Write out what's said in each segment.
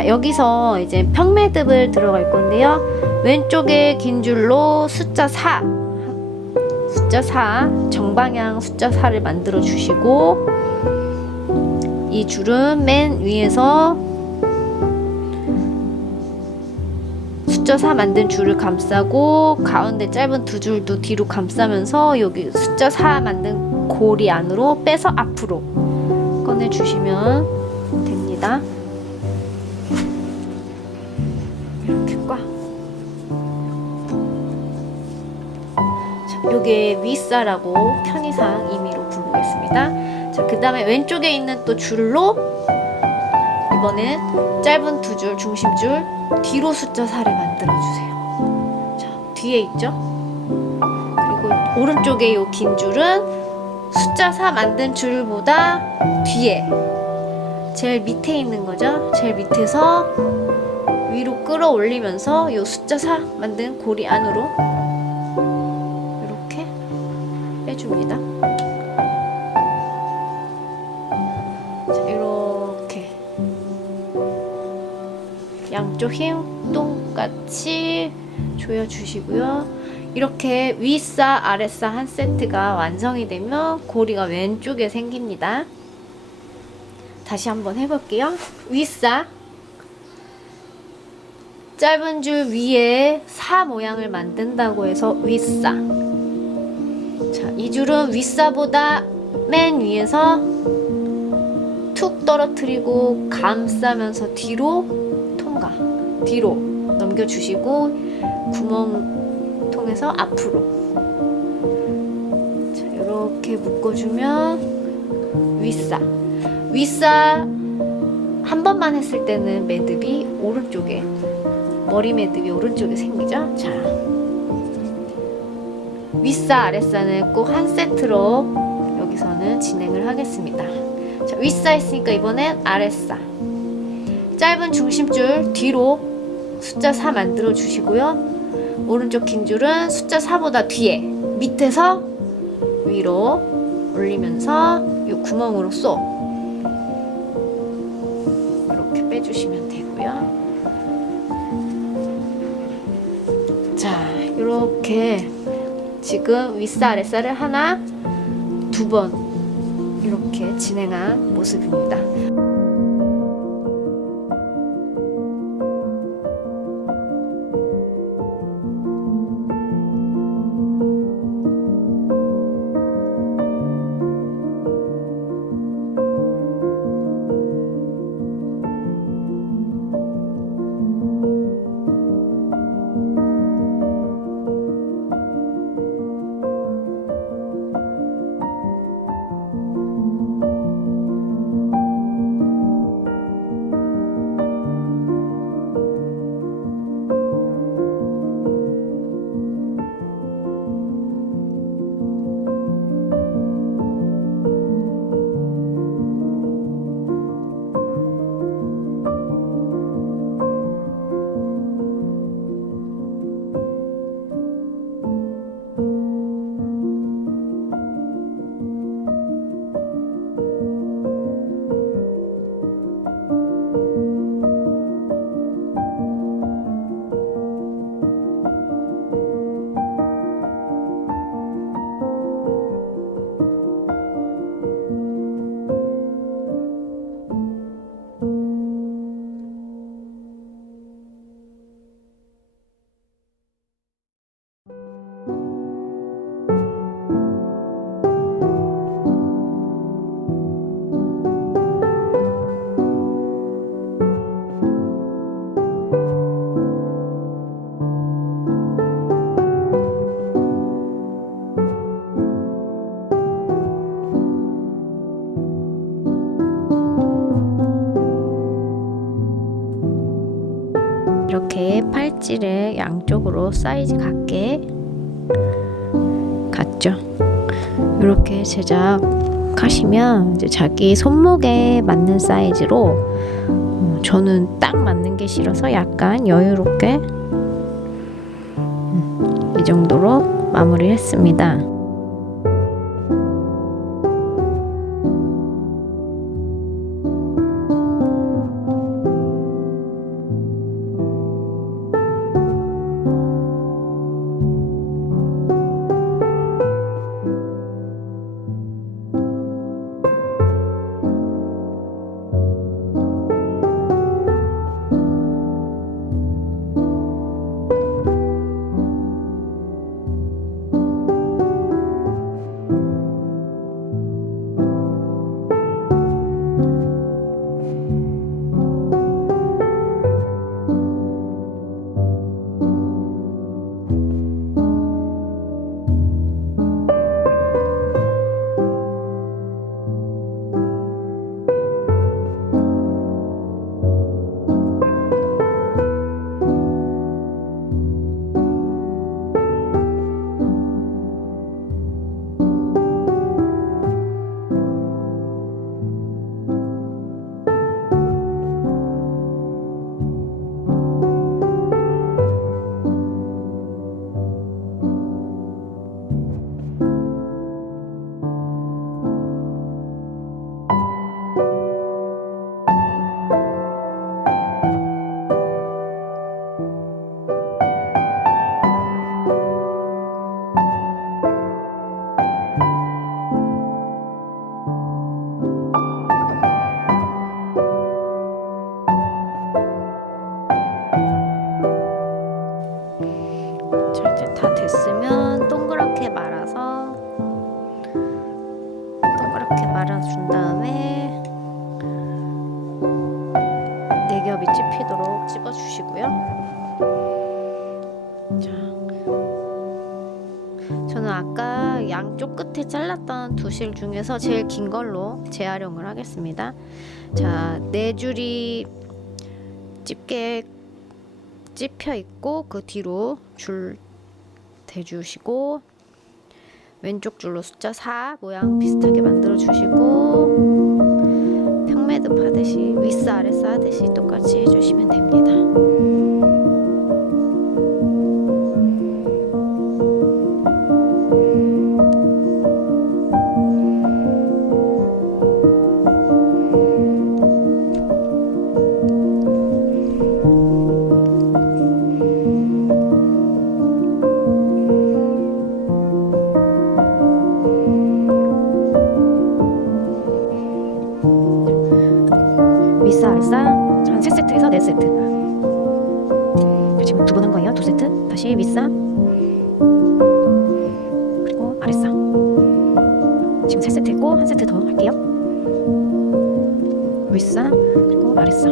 자, 여기서 이제 평매듭을 들어갈 건데요. 왼쪽에 긴 줄로 숫자 4, 정방향 숫자 4를 만들어 주시고, 이 줄은 맨 위에서 숫자 4 만든 줄을 감싸고, 가운데 짧은 두 줄도 뒤로 감싸면서 여기 숫자 4 만든 고리 안으로 빼서 앞으로 꺼내 주시면 됩니다. 이렇게 꽉. 자, 요게 윗사라고 편의상 임의로 부르겠습니다. 자, 그 다음에 왼쪽에 있는 또 줄로 이번엔 짧은 두 줄, 중심줄 뒤로 숫자 4를 만들어 주세요. 자, 뒤에 있죠? 그리고 오른쪽에 요 긴 줄은 숫자 4 만든 줄보다 뒤에, 제일 밑에 있는 거죠. 제일 밑에서 위로 끌어올리면서 요 숫자 4 만든 고리 안으로 이렇게 빼줍니다. 자, 이렇게 양쪽 힘 똑같이 조여주시고요. 이렇게 윗사 아랫사 한 세트가 완성이 되면 고리가 왼쪽에 생깁니다. 다시 한번 해볼게요. 윗사, 짧은 줄 위에 사 모양을 만든다고 해서 윗사. 자, 이 줄은 윗사보다 맨 위에서 툭 떨어뜨리고 감싸면서 뒤로 통과, 뒤로 넘겨주시고 구멍 통해서 앞으로. 자, 이렇게 묶어주면 윗사. 윗사 한 번만 했을 때는 매듭이 오른쪽에, 머리 매듭이 오른쪽에 생기죠. 자, 윗사 아랫사는 꼭 한 세트로 여기서는 진행을 하겠습니다. 자, 윗사 했으니까 이번엔 아랫사. 짧은 중심줄 뒤로 숫자 4 만들어 주시고요. 오른쪽 긴 줄은 숫자 4보다 뒤에, 밑에서 위로 올리면서 이 구멍으로 쏙 이렇게 빼주시면 되고요. 자, 이렇게 지금 윗사 아랫사를 하나, 두 번 이렇게 진행한 모습입니다. 이렇게 팔찌를 양쪽으로 사이즈 같게 같죠. 이렇게 제작하시면 이제 자기 손목에 맞는 사이즈로, 저는 딱 맞는 게 싫어서 약간 여유롭게 이 정도로 마무리를 했습니다. 대기업이 찝히도록 찝어주시고요. 자, 저는 아까 양쪽 끝에 잘랐던 두 실 중에서 제일 긴 걸로 재활용을 하겠습니다. 자, 네 줄이 집게 찝혀 있고 그 뒤로 줄 대주시고 왼쪽 줄로 숫자 4 모양 비슷하게 만들어 주시고 평매듭 하듯이 윗사 아랫사 하듯이 똑같이 해주시면 됩니다. 윗사 아랫사 한 3세트에서 4세트. 지금 두 번 한 거예요. 2세트. 다시 윗사 그리고 아랫사. 지금 3세트 했고 한 세트 더 할게요. 윗사 그리고 아랫사.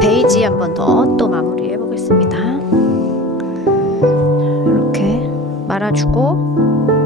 베이지 한 번 더 또 마무리해 보겠습니다. 이렇게 말아주고